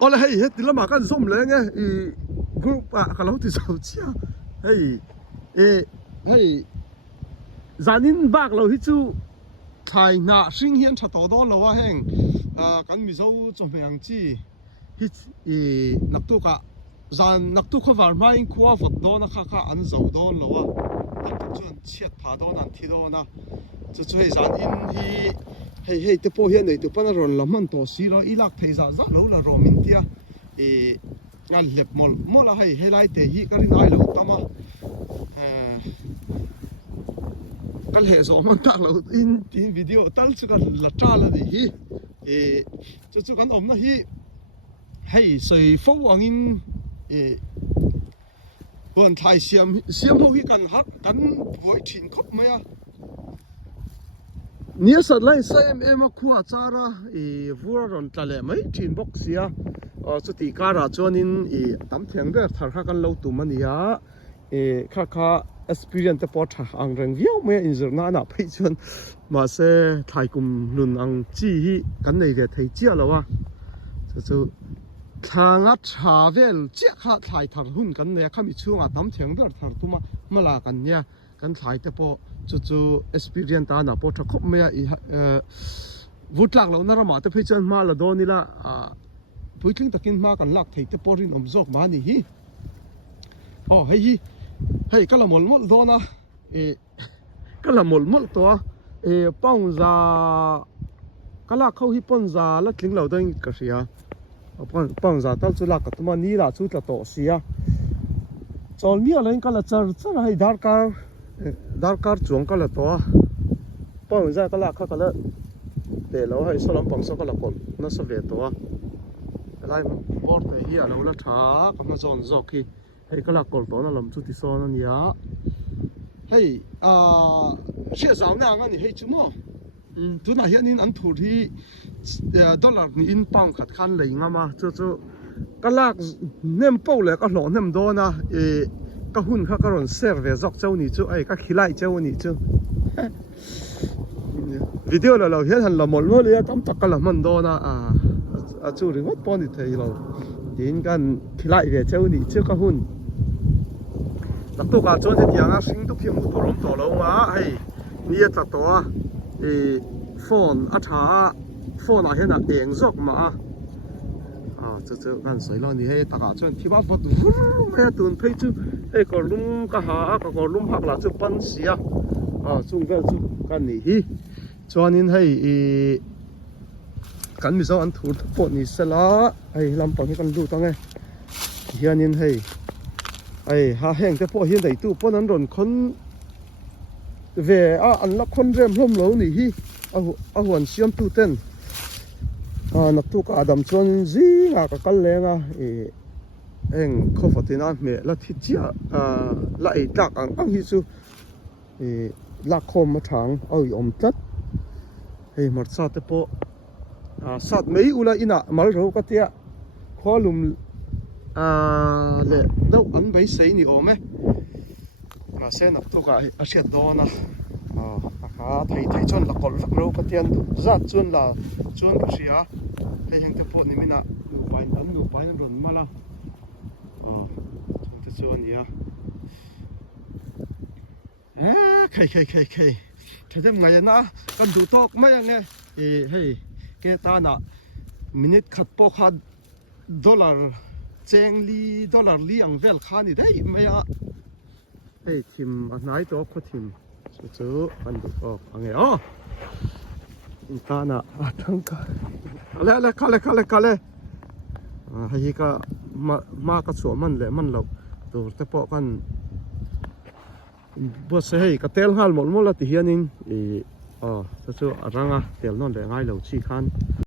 ole hei he tila ma kan som le nge I group a kalau ti sau chia hei hei zanin bak lo hi chu thai na sing hian tha to don lo wa heng kan mi zo chom yang chi hi nak tu ka zan nak tu kho war mai khuwa vot don kha kha an zo don lo wa an chuan chiat pha don an thi don na chu chu hei zan in hi hei te po hian nei tu pan ron lam an to si lo ilak thei za za lo la ro min tia ngal lep mol la hei lai te hi ka rin ai lo tama kal he zo man tak lo in video tal chu ka la tra la ni hi chu kan om na hi hei soi fo angin buan thai siam ho hi kan hat kan voi thin khop maya nia sat lai sem em a khuwa chara vura ron tlale mai thin box sia chu ti kara chuanin tam theng ver thar kha kan lo tu mania kha experience te po tha ang reng viau me injur na na phei chuan ma se thai kum nun ang chi hi kan nei ve thei chia lawa chu thanga travel chia kha thai thar hun kan ne khami chunga tam theng ver thar tuma mala kan nia kan thai te po chu experience ta na po tha khop me vutlak lo na rama te phei chuan ma la do ni la puitling takin ma kan lak thei te po rin om jok ma ni hi hei kala mol do na kala mol to pong za kala khau hi pon za la tling lo dang ka sia pong za tal chu la ka tuma ni la chu tla to sia chol mi ala kala char hei dar kar chuang kala to pong za kala kha kala te lo hei solam pong so kala kon na so ve to lai bor te hi ala la tha ka ma zon zo ki hei kala kol to na lam chu ti so na nia hei sia zau na nga ni hei chu mo tu na hian in an thur hi dollar ni in pound khat khan lei nga ma chu kalak nem po le ka hlo nem do na ka hun kha ka ron serve zok chau ni chu ai ka khilai chau ni chu video la lo hian han la mol le tam tak kala man do na chu ri wat pon ni thei lo tin kan khilai ve chau ni chu ka hun nak tu ka chuan he tianga sing tu phim tu rom to lo nga hei nia tla to phone a tha phone a hian a eng zok ma chu kan soi lo ni he taka chuan thiba vot me tun phei chu hei ko lum ka ha ka ko lum hak la chu pan sia chung vel chu kan ni hi chuanin hei kan mi zo an thur po ni sela hei lampang hi kan lu tange hianin hei ha heng te po hian dei tu pon an ron khon ve an la khon rem hlom lo ni hi a huan siam tu ten nak tu ka adam chuan zi nga ka kal lenga eng khofatina me la thi chia la ei tak ang hi chu la khom ma thang oi om tlat hei mar sa te po sat mei ula ina mal ro ka tia kholum le đâu ăn bấy sấy ni ôm ấy mà xe nạp thuốc à xe đo na thầy chọn là còn vắt râu cái tiền ra chọn là chọn cái gì á thầy hàng tiếp này mình nụ bài rồi mà là chọn chọn gì á khay thầy thêm ngày na cần đủ thuốc mấy anh nghe hey cái ta na minute khát po khát dollar cheng li dollar li ang vel khani dei maya hei thim a nai to kho thim chu an du ange ta na thang ka ale kale hei ka ma ka chu man le man lo tur te po kan bo se hei ka tel hal mol la ti hianin chu aranga tel non le ngai lo chi khan